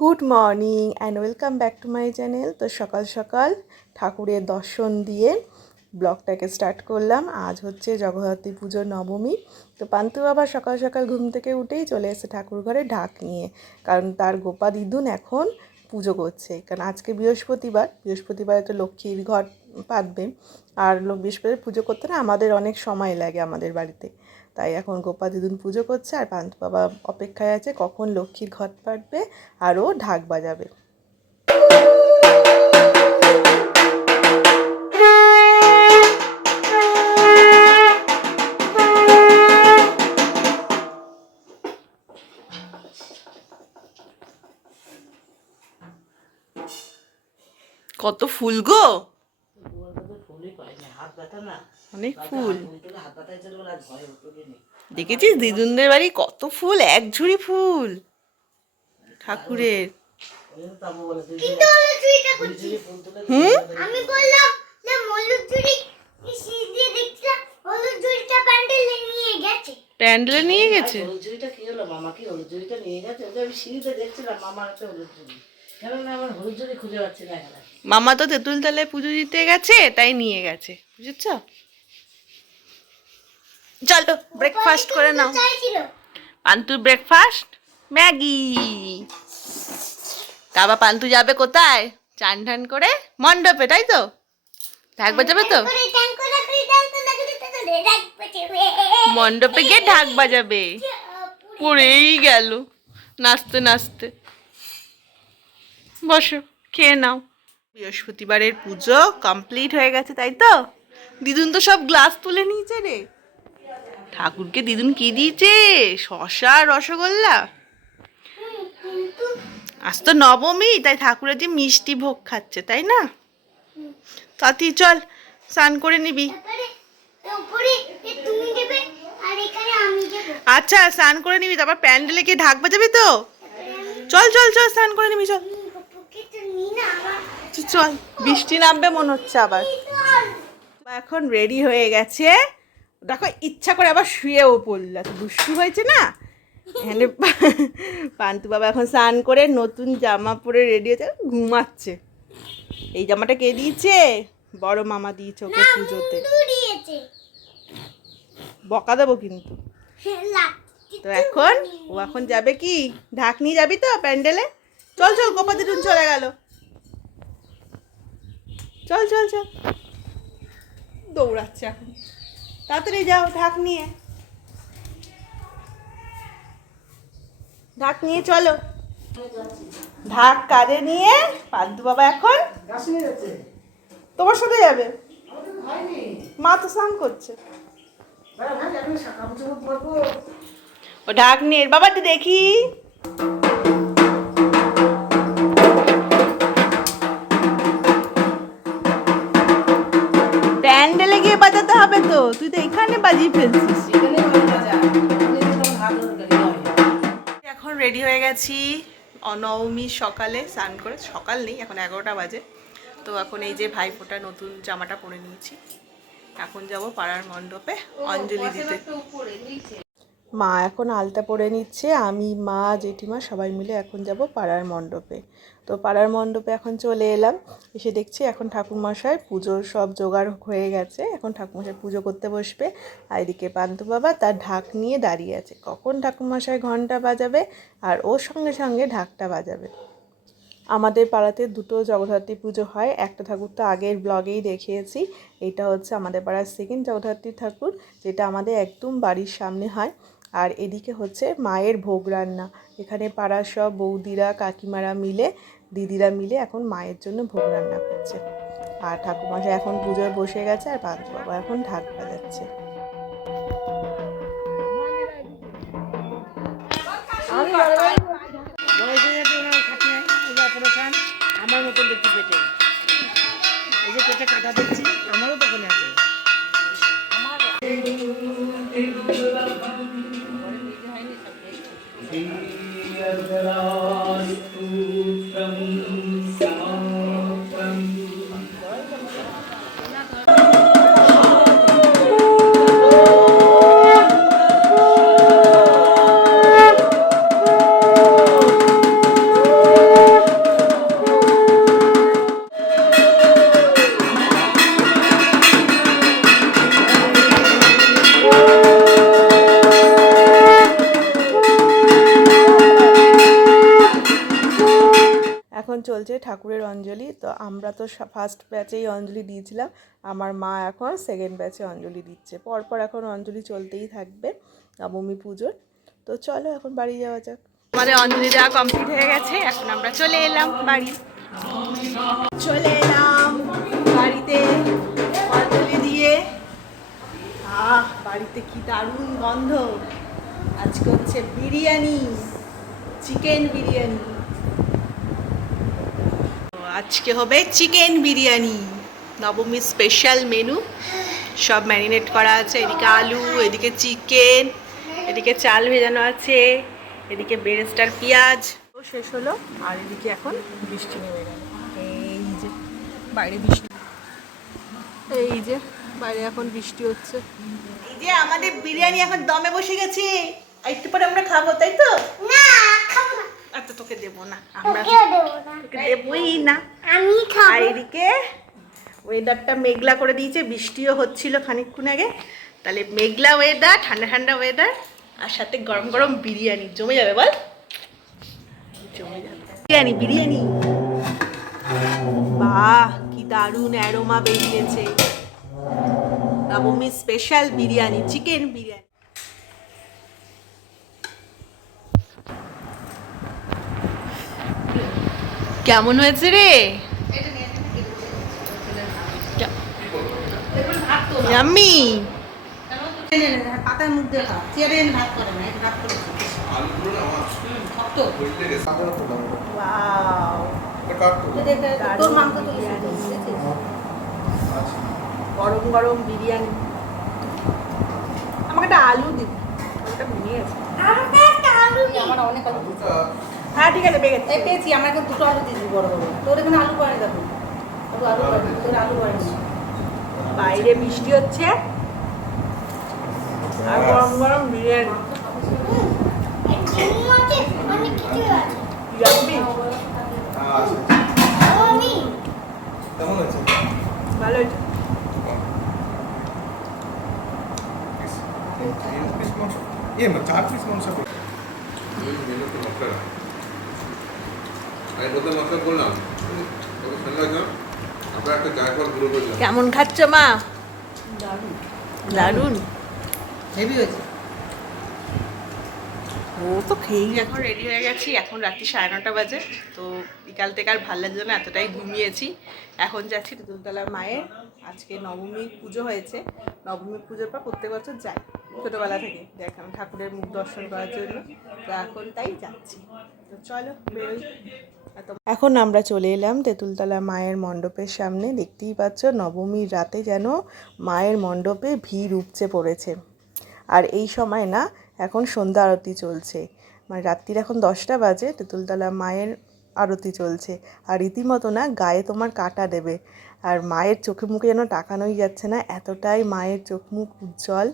Good morning and welcome back to my channel. তো সকাল সকাল ঠাকুরের দর্শন দিয়ে ব্লগটাকে স্টার্ট করলাম। আজ হচ্ছে জগদ্ধাত্রী পুজোর নবমী। তো পান্তু বাবা সকাল সকাল ঘুম থেকে উঠেই চলে এসে ঠাকুর ঘরে ঢাক নিয়ে। কারণ তার গোপা দিদুন এখন পুজো করছে। কারণ আজকে বৃহস্পতিবার, বৃহস্পতিবারে তো লক্ষ্মীর ঘর পাতবে। আর বৃহস্পতিবার পুজো করতে না আমাদের অনেক সময় লাগে আমাদের বাড়িতে। তাই এখন গোপা দিদুন পুজো করছে আর পান্ত বাবা অপেক্ষায় আছে কখন লক্ষ্মীর ঘট পাটবে আর ও ঢাক বাজাবে। কত ফুল গো? ফুলই পাই না হাত ব্যথা না? অনেক ফুল। দেখেছিস? দিদুনদের বাড়ি কত ফুল এক ঝুড়ি ফুল। ঠাকুরের। হুম? আমি বললাম যে প্যান্ডেলে নিয়ে গেছে। প্যান্ডেলে নিয়ে গেছে? হলুদ কি হলো? মামা কি হলুদ ঝুড়িটা নিয়ে গেছে? আমি সিঁড়িতে দেখছিলাম মামার হাতে হলুদ ঝুড়ি কেন না আমার হলুদ ঝুড়ি খুঁজে পাচ্ছি না এখানে মামা তো তেঁতুল তলায় পুজো দিতে গেছে তাই নিয়ে গেছে। বুঝেছ? চলো ব্রেকফাস্ট করে নাও। Pantu breakfast Maggi. তারপর পান্তু যাবে কোথায়? চান ঠান করে? মণ্ডপে, তাই তো? ঢাক বাজাবে তো? মণ্ডপে গিয়ে ঢাক বাজাবে। পড়েই গেল। নাচতে নাচতে। বসো, খেয়ে নাও। বৃহস্পতিবারের পুজো কমপ্লিট হয়ে গেছে, তাই তো? দিদুন তো সব গ্লাস তুলে নিয়েছে রে। ঠাকুরকে দিদুন কি দিয়েছে? শশা, রসগোল্লা? আজ তো নবমী, তাই ঠাকুরের যে মিষ্টি ভোগ খাচ্ছে, তাই না? তাতি চল, স্নান করে নিবি। আচ্ছা স্নান করে নিবি, তারপর প্যান্ডেলে গিয়ে ঢাক যাবি তো? চল চল চল, স্নান করে নিবি, চল। চল, বৃষ্টি নামবে মনে হচ্ছে আবার। এখন রেডি হয়ে গেছে। দেখো ইচ্ছা করে আবার শুয়েও পড়ল। দুষ্টু হয়েছে না? এখানে পান্তু বাবা এখন স্নান করে নতুন জামা পরে রেডি হয়েছে ঘুমাচ্ছে। এই জামাটা কে দিয়েছে? বড় মামা দিয়েছে ওকে পুজোতে। বকা দেবো কিন্তু। লাঠি তো এখন ও এখন যাবে কি? ঢাক নিয়ে যাবি তো প্যান্ডেলে? চল চল গোপা দিদুন চলে গেল। চল চল চল। দৌড়াচ্ছে এখন। তাড়াতাড়ি যাও ঢাক নিয়ে। ঢাক নিয়ে চলো। ঢাক কাঁধে নিয়ে পান্তু বাবা এখন তোমার সাথে যাবে। মা তো স্নান করছে। ও ঢাক নিয়ে বাবাটি দেখি। তুই তো এখানে বাজিয়ে ফেলছিস। এখন রেডি হয়ে গেছি অনবমী সকালে স্নান করে। সকাল নেই এখন এগারোটা বাজে। তো এখন এই যে ভাইফোঁটা নতুন জামাটা পরে নিয়েছি। এখন যাব পাড়ার মণ্ডপে অঞ্জলি দিতে। মা এখন আলতা পরে নিচ্ছে, আমি, মা, জেঠিমা সবাই মিলে এখন যাব পাড়ার মণ্ডপে। তো পাড়ার মণ্ডপে এখন চলে এলাম, এসে দেখছি এখন ঠাকুরমশাই পুজোর সব জোগাড় হয়ে গেছে, এখন ঠাকুরমশাই পুজো করতে বসবে। আর এদিকে পান্তু বাবা তার ঢাক নিয়ে দাঁড়িয়ে আছে, কখন ঠাকুরমশাই ঘণ্টা বাজাবে আর ওর সঙ্গে সঙ্গে ঢাকটা বাজাবে। আমাদের পাড়াতে দুটো জগদ্ধাত্রী পুজো হয়, একটা ঠাকুর তো আগের ব্লগেই দেখিয়েছি, এটা হচ্ছে আমাদের পাড়ার সেকেন্ড জগদ্ধাত্রী ঠাকুর, যেটা আমাদের একদম বাড়ির সামনে হয়। আর এদিকে হচ্ছে মায়ের ভোগ রান্না। এখানে পাড়ার সব বৌদিরা, কাকিমারা মিলে, দিদিরা মিলে এখন মায়ের জন্য ভোগ রান্না করছে। আর ঠাকুরমশাই এখন পুজোয় বসে গেছে আর পাঁচ বাবা এখন ঢাক বাজাচ্ছে। আমার মতন দেখছি পেটে। এই যে পেটে কাটা দিচ্ছি আমারও তো ওখানে আছে ও ঠাকুরের অঞ্জলি। তো আমরা তো ফার্স্ট ব্যাচেই অঞ্জলি দিয়েছিলাম। আমার মা এখন সেকেন্ড ব্যাচে অঞ্জলি দিচ্ছে। পরপর এখন অঞ্জলি চলতেই থাকবে নবমী পুজোর। তো চলো এখন বাড়ি যাওয়া যাক। আমাদের অঞ্জলি দেওয়া কমপ্লিট হয়ে গেছে। এখন আমরা চলে এলাম বাড়ি। চলে এলাম বাড়িতে অঞ্জলি দিয়ে। আহ বাড়িতে কি দারুণ গন্ধ। আজকে হচ্ছে বিরিয়ানি চিকেন বিরিয়ানি। আজকে হবে চিকেন বিরিয়ানি। নবমীর স্পেশাল মেনু সব ম্যারিনেট করা আছে এদিকে আলু এদিকে চিকেন এদিকে চাল ভেজানো আছে এদিকে বেরেস্টার পেঁয়াজ। ও শেষ হলো আর এদিকে এখন বৃষ্টি নেমে গেল। এই যে বাইরে বৃষ্টি। এই যে বাইরে এখন বৃষ্টি হচ্ছে। এই যে আমাদের বিরিয়ানি এখন দমে বসে গেছে। আর একটু পরে আমরা খাব তাই তো? না তোকে দেবো না আমরা তোকেও দেবো না। তোকে দেবই না। আমি আর এদিকে ওয়েদারটা মেঘলা করে দিয়েছে বৃষ্টিও হচ্ছিল খানিকক্ষণ আগে। তাহলে মেঘলা ওয়েদার ঠান্ডা ঠান্ডা ওয়েদার আর সাথে গরম গরম বিরিয়ানি। জমে যাবে বল। জমে যাবে। বিরিয়ানি বিরিয়ানি। বাহ কি দারুণ অ্যারোমা বেরিয়েছে। নবমী স্পেশাল বিরিয়ানি চিকেন বিরিয়ানি। কেমন হয়েছে রে? ইয়াম্মি। পাতার মধ্যে খা চেয়ারে এনে ভাত করে না ভাত করে শক্ত ওয়াও তোর মাংস তো গরম গরম বিরিয়ানি আমাকে একটা আলু দিন আমাকে দিন আমার অনেক আলু। হ্যাঁ ঠিক আছে পেয়ে এই পেয়েছি আমার এখানে দুটো আলু দিয়ে দিবি বড় বড়। তোর এখানে আলু পারে দেখো তোর আলু পারে তোর আলু পারে বাইরে বৃষ্টি হচ্ছে। আর গরম গরম বিরিয়ানি। ভালো হয়েছে। চার পিস মাংস আমি প্রথম মশলা করলাম কত সুন্দর আছে আমরা একটা জায়ফল গুঁড়ো করলাম কেমন খাচ্ছ মা? দারুণ। ও তো খেয়েই এখন রেডি হয়ে গেছি এখন রাত্রি সাড়ে নটা বাজে তো বিকাল থেকে আর ভালো লাগছে না এতটাই ঘুমিয়েছি। এখন যাচ্ছি তেঁতুলতলা মায়ের। আজকে নবমী পুজো হয়েছে। নবমী পুজোর পর প্রত্যেক বছর যাই ছোটোবেলা থেকে। দেখাম ঠাকুরের মুখ দর্শন করার জন্য। তো এখন তাই যাচ্ছি। তো চলো বেরোই। এখন আমরা চলে এলাম তেঁতুলতলা মায়ের মণ্ডপের সামনে। দেখতেই পাচ্ছ, নবমীর রাতে যেন মায়ের মণ্ডপে ভিড় উপচে পড়েছে। আর এই সময় না, এখন সন্ধ্যা আরতি চলছে। মানে রাত্রির এখন দশটা বাজে, তেঁতুলতলা মায়ের আরতি চলছে। আর রীতিমতো না, গায়ে তোমার কাটা দেবে। আর মায়ের চোখে মুখে যেন টাকানোই যাচ্ছে না, এতটাই মায়ের চোখ মুখ উজ্জ্বল।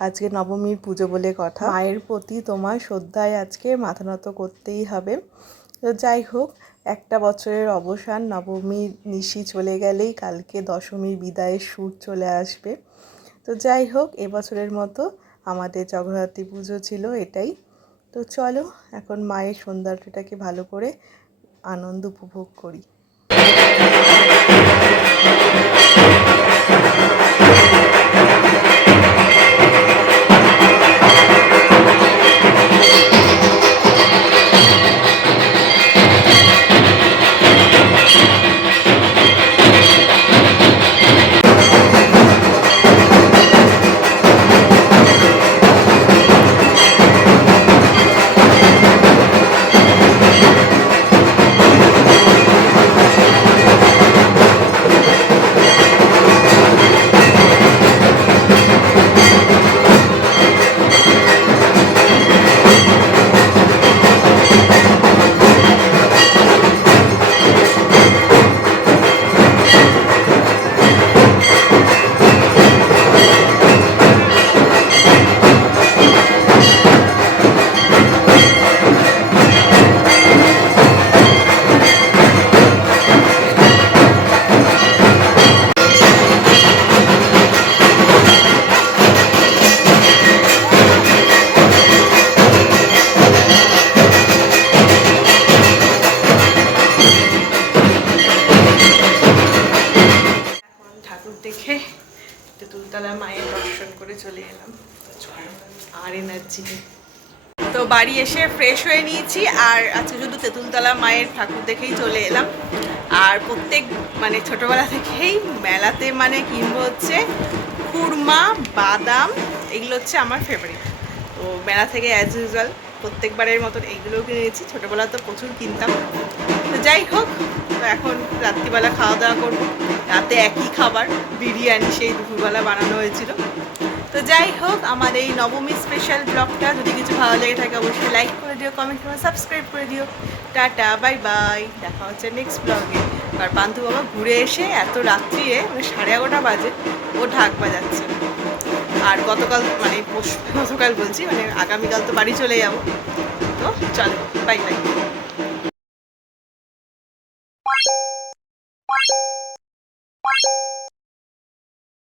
আজকে নবমীর পুজো বলে কথা। মায়ের প্রতি তোমার শ্রদ্ধায় আজকে মাথা নত করতেই হবে। তো যাই হোক, একটা বছরের অবসান নবমীর নিশি চলে গেলেই কালকে দশমীর বিদায়ের সুর চলে আসবে। তো যাই হোক এবছরের মতো আমাদের জগদ্ধাত্রী পুজো ছিল এটাই। তো চলো, এখন মায়ের সৌন্দর্যটাকে ভালো করে আনন্দ উপভোগ করি। দেখে তেতুলতলা মায়ের দর্শন করে চলে এলাম। আর এনার্জি তো বাড়ি এসে ফ্রেশ হয়ে নিয়েছি আর আজকে শুধু তেঁতুলতলা মায়ের ঠাকুর দেখেই চলে এলাম। আর প্রত্যেক মানে ছোটোবেলা থেকেই মেলাতে মানে কিনবো হচ্ছে কুরমা বাদাম, এগুলো হচ্ছে আমার ফেভারিট তো মেলা থেকে অ্যাজ ইউজুয়াল প্রত্যেকবারের মতন এইগুলোও কিনেছি ছোটোবেলা তো প্রচুর কিনতাম। তো যাই হোক, তো এখন রাত্রিবেলা খাওয়া দাওয়া করব। রাতে একই খাবার, বিরিয়ানি সেই দুপুরবেলা বানানো হয়েছিল। তো যাই হোক, আমার এই নবমী স্পেশাল ব্লগটা যদি কিছু ভালো লেগে থাকে অবশ্যই লাইক করে দিও কমেন্ট করে সাবস্ক্রাইব করে দিও। টাটা বাই বাই দেখা হচ্ছে নেক্সট ব্লগে আর পান্থু বাবা ঘুরে এসে এত রাত্রিরে মানে সাড়ে এগারোটা বাজে, ও ঢাক বাজাচ্ছে। আর গতকাল মানে গতকাল বলছি মানে আগামীকাল তো বাড়ি চলে যাব। তো চলো বাই বাই